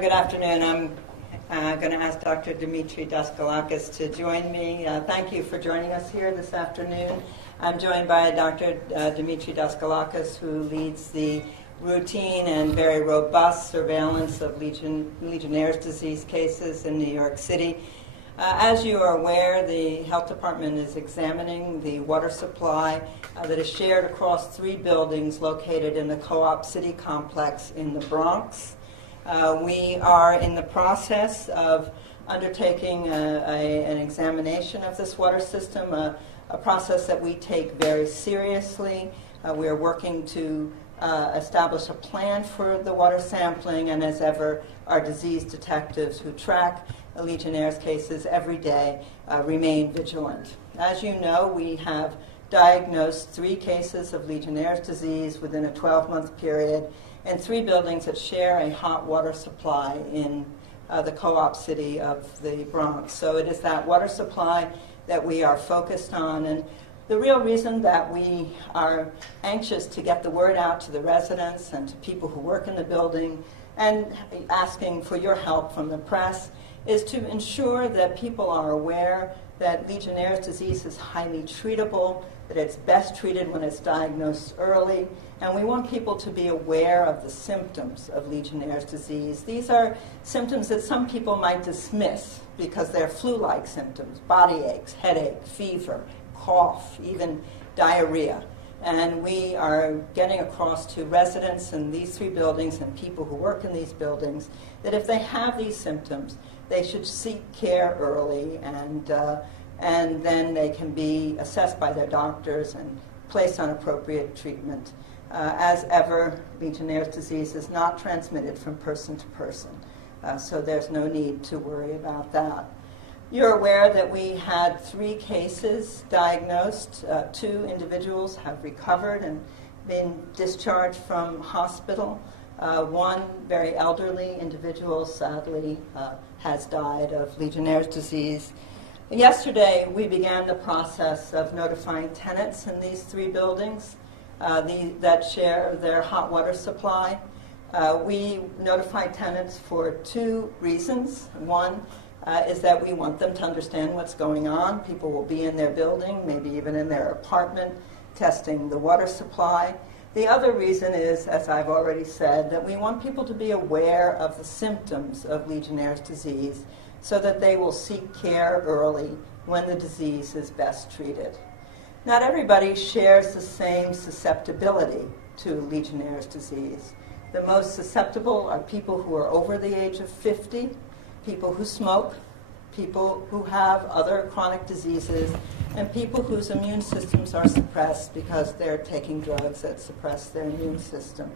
Good afternoon. I'm going to ask Dr. Dimitri Daskalakis to join me. Thank you for joining us here this afternoon. I'm joined by Dr. Dimitri Daskalakis, who leads the routine and very robust surveillance of Legionnaires' disease cases in New York City. As you are aware, the health department is examining the water supply that is shared across 3 buildings located in the Co-op City complex in the Bronx. We are in the process of undertaking an examination of this water system, a process that we take very seriously. We are working to establish a plan for the water sampling, and as ever, our disease detectives who track Legionnaires' cases every day remain vigilant. As you know, we have diagnosed 3 cases of Legionnaires' disease within a 12-month period, and 3 buildings that share a hot water supply in the co-op city of the Bronx. So it is that water supply that we are focused on. And the real reason that we are anxious to get the word out to the residents and to people who work in the building and asking for your help from the press is to ensure that people are aware that Legionnaires' disease is highly treatable, that it's best treated when it's diagnosed early, and we want people to be aware of the symptoms of Legionnaires' disease. These are symptoms that some people might dismiss because they're flu-like symptoms: body aches, headache, fever, cough, even diarrhea. And we are getting across to residents in these 3 buildings and people who work in these buildings that if they have these symptoms, they should seek care early, and then they can be assessed by their doctors and placed on appropriate treatment. As ever, Legionnaires' disease is not transmitted from person to person, so there's no need to worry about that. You're aware that we had 3 cases diagnosed. 2 individuals have recovered and been discharged from hospital. 1 very elderly individual, sadly, has died of Legionnaires' disease. Yesterday, we began the process of notifying tenants in these 3 buildings that share their hot water supply. We notify tenants for 2 reasons. One is that we want them to understand what's going on. People will be in their building, maybe even in their apartment, testing the water supply. The other reason is, as I've already said, that we want people to be aware of the symptoms of Legionnaires' disease so that they will seek care early when the disease is best treated. Not everybody shares the same susceptibility to Legionnaires' disease. The most susceptible are people who are over the age of 50, people who smoke, people who have other chronic diseases, and people whose immune systems are suppressed because they're taking drugs that suppress their immune system.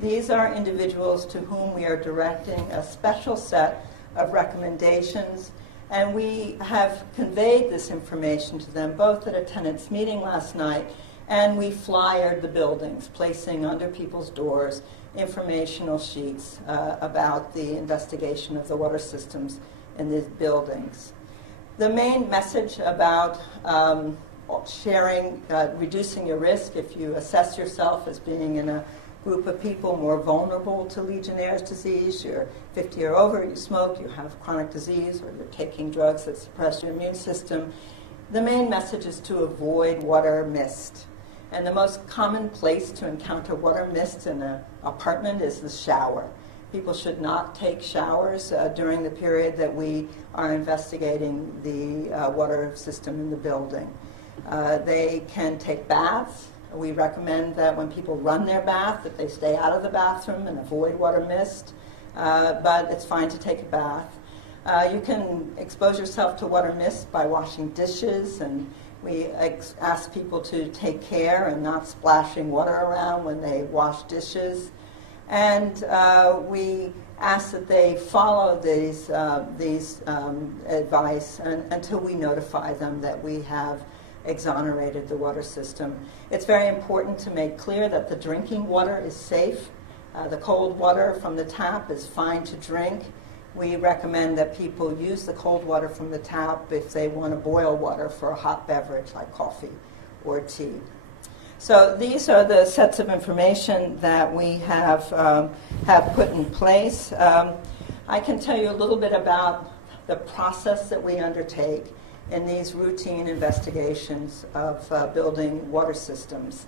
These are individuals to whom we are directing a special set of recommendations, and we have conveyed this information to them both at a tenants meeting last night, and we flyered the buildings, placing under people's doors informational sheets about the investigation of the water systems in these buildings. The main message about reducing your risk if you assess yourself as being in a group of people more vulnerable to Legionnaires' disease, you're 50 or over, you smoke, you have chronic disease, or you're taking drugs that suppress your immune system, the main message is to avoid water mist. And the most common place to encounter water mist in an apartment is the shower. People should not take showers during the period that we are investigating the water system in the building. They can take baths. We recommend that when people run their bath, that they stay out of the bathroom and avoid water mist, but it's fine to take a bath. You can expose yourself to water mist by washing dishes, and we ask people to take care and not splashing water around when they wash dishes. And we ask that they follow these advice until we notify them that we have exonerated the water system. It's very important to make clear that the drinking water is safe. The cold water from the tap is fine to drink. We recommend that people use the cold water from the tap if they want to boil water for a hot beverage like coffee or tea. So these are the sets of information that we have put in place. I can tell you a little bit about the process that we undertake in these routine investigations of building water systems.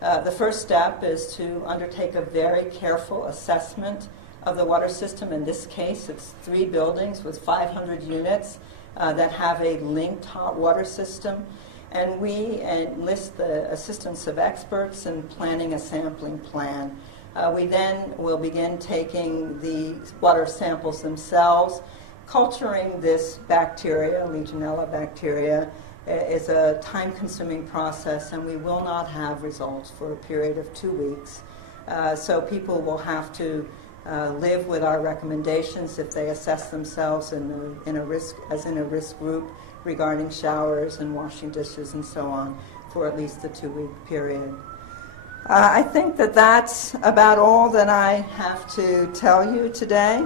The first step is to undertake a very careful assessment of the water system. In this case, it's 3 buildings with 500 units that have a linked hot water system. And we enlist the assistance of experts in planning a sampling plan. We then will begin taking the water samples themselves. Culturing this bacteria, Legionella bacteria, is a time-consuming process, and we will not have results for a period of 2 weeks. So people will have to live with our recommendations if they assess themselves in a risk group regarding showers and washing dishes and so on for at least the 2-week period. I think that that's about all that I have to tell you today.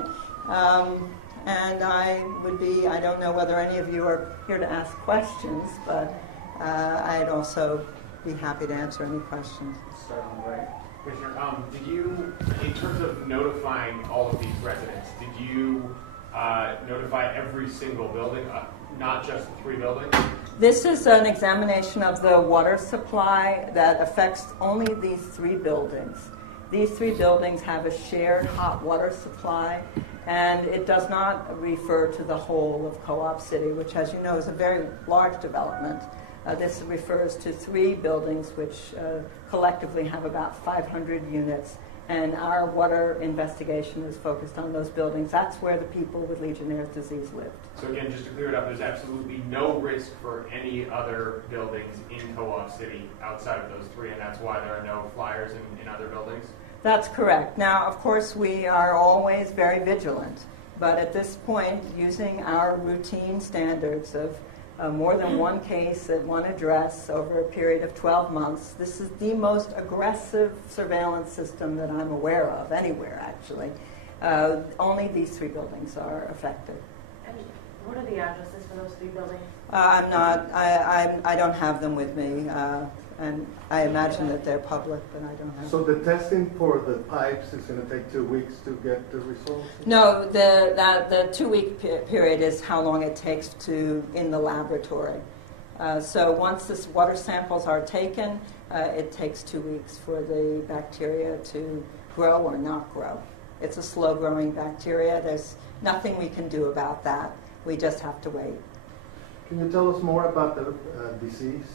And I don't know whether any of you are here to ask questions, but I'd also be happy to answer any questions. Start on the right. Commissioner, did you, in terms of notifying all of these residents, did you notify every single building, not just the 3 buildings? This is an examination of the water supply that affects only these 3 buildings. These 3 buildings have a shared hot water supply, and it does not refer to the whole of Co-op City, which, as you know, is a very large development. This refers to 3 buildings which collectively have about 500 units, and our water investigation is focused on those buildings. That's where the people with Legionnaires' disease lived. So again, just to clear it up, there's absolutely no risk for any other buildings in Co-op City outside of those 3, and that's why there are no flyers in other buildings? That's correct. Now, of course, we are always very vigilant, but at this point, using our routine standards of more than 1 case at 1 address over a period of 12 months, this is the most aggressive surveillance system that I'm aware of, anywhere actually. Only these 3 buildings are affected. And what are the addresses for those 3 buildings? I don't have them with me. And I imagine that they're public, but I don't have. So the testing for the pipes is going to take 2 weeks to get the results? No, the 2-week period is how long it takes in the laboratory. So once the water samples are taken, it takes 2 weeks for the bacteria to grow or not grow. It's a slow-growing bacteria. There's nothing we can do about that. We just have to wait. Can you tell us more about the disease?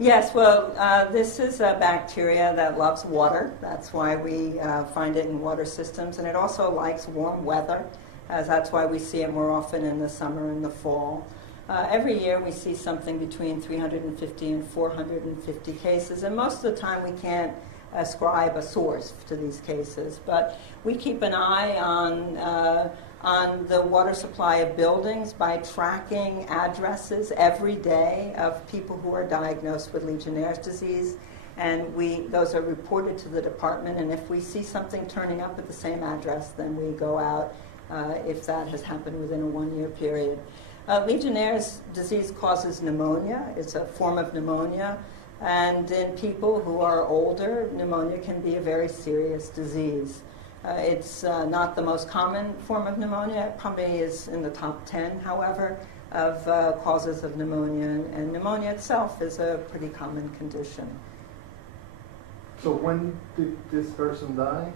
Yes, well, this is a bacteria that loves water. That's why we find it in water systems. And it also likes warm weather, as that's why we see it more often in the summer and the fall. Every year we see something between 350 and 450 cases. And most of the time we can't ascribe a source to these cases. But we keep an eye on the water supply of buildings by tracking addresses every day of people who are diagnosed with Legionnaires' disease, and those are reported to the department, and if we see something turning up at the same address, then we go out if that has happened within a 1-year period. Legionnaires' disease causes pneumonia. It's a form of pneumonia, and in people who are older, pneumonia can be a very serious disease. It's not the most common form of pneumonia. It probably is in the top 10, however, of causes of pneumonia. And pneumonia itself is a pretty common condition. So when did this person die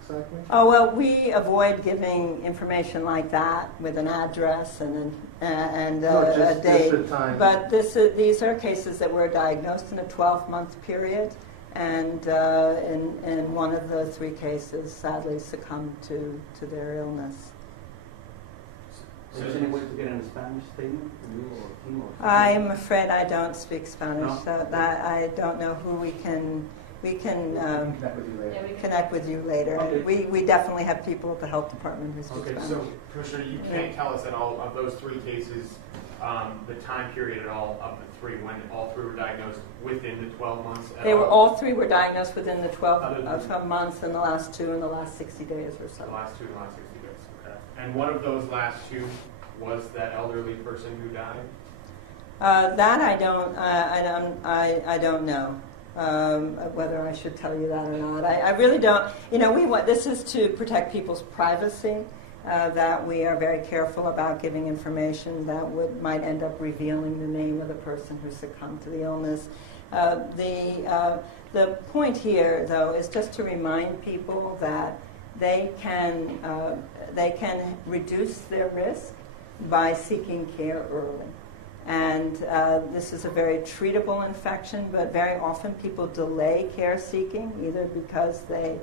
exactly? Oh, well, we avoid giving information like that with an address and a date. Just a time. But these are cases that were diagnosed in a 12-month period. And in one of the 3 cases, sadly succumbed to their illness. Is there any way to get a Spanish statement from you or him? I'm afraid I don't speak Spanish, No? so that I don't know who we can connect with you later. Okay. We definitely have people at the health department who speak Okay, Spanish. so Commissioner, you can't tell us at all of those 3 cases, the time period at all of the 3, when all 3 were diagnosed within the 12 months? All 3 were diagnosed within the 12 months, and the last 2 in the last 60 days or so. The last 2 in the last 60 days, okay. And one of those last 2 was that elderly person who died? That I don't know. Whether I should tell you that or not. I really don't. This is to protect people's privacy, that we are very careful about giving information that might end up revealing the name of the person who succumbed to the illness. The point here, though, is just to remind people that they can reduce their risk by seeking care early. And this is a very treatable infection, but very often people delay care seeking, either because they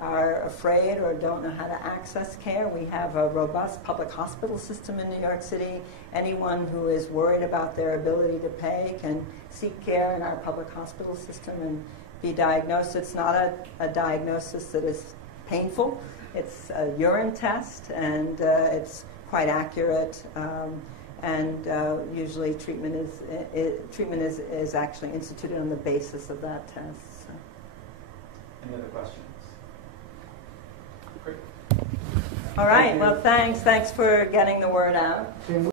are afraid or don't know how to access care. We have a robust public hospital system in New York City. Anyone who is worried about their ability to pay can seek care in our public hospital system and be diagnosed. It's not a diagnosis that is painful. It's a urine test, and it's quite accurate. And usually treatment is actually instituted on the basis of that test. So. Any other questions? All right. Well, thanks. Thanks for getting the word out.